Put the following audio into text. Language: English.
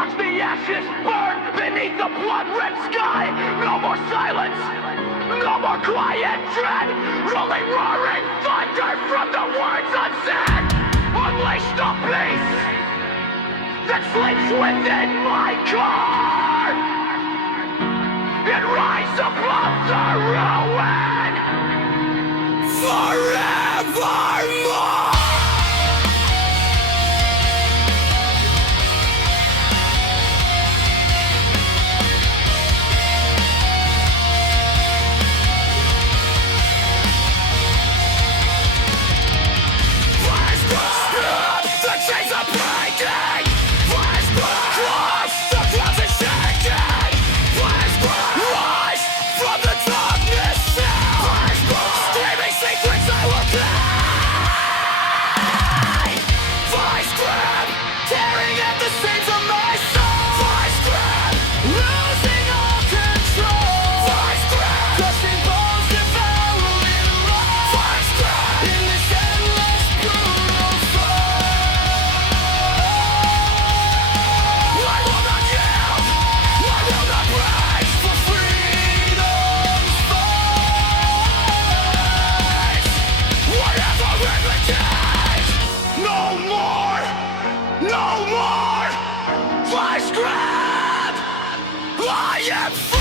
Watch the ashes burn beneath the blood-red sky. No more silence, no more quiet dread. Rolling, roaring thunder from the words unsaid. Unleash the beast that sleeps within my core, and rise above the ruin forevermore. The chains are breaking. Flash crush, the clouds are shaking. Flash rise from the darkness now. Flash screaming secrets I will die. Vice grab, tearing at the seams of my soul. Vice grab, losing all control. Vice grab, crushing bones, devouring life. Vice grab, in this endless brutal I will not yield, I will not break for freedom's fight. Whatever in the cage, no more, no more. Flash grab, I am free.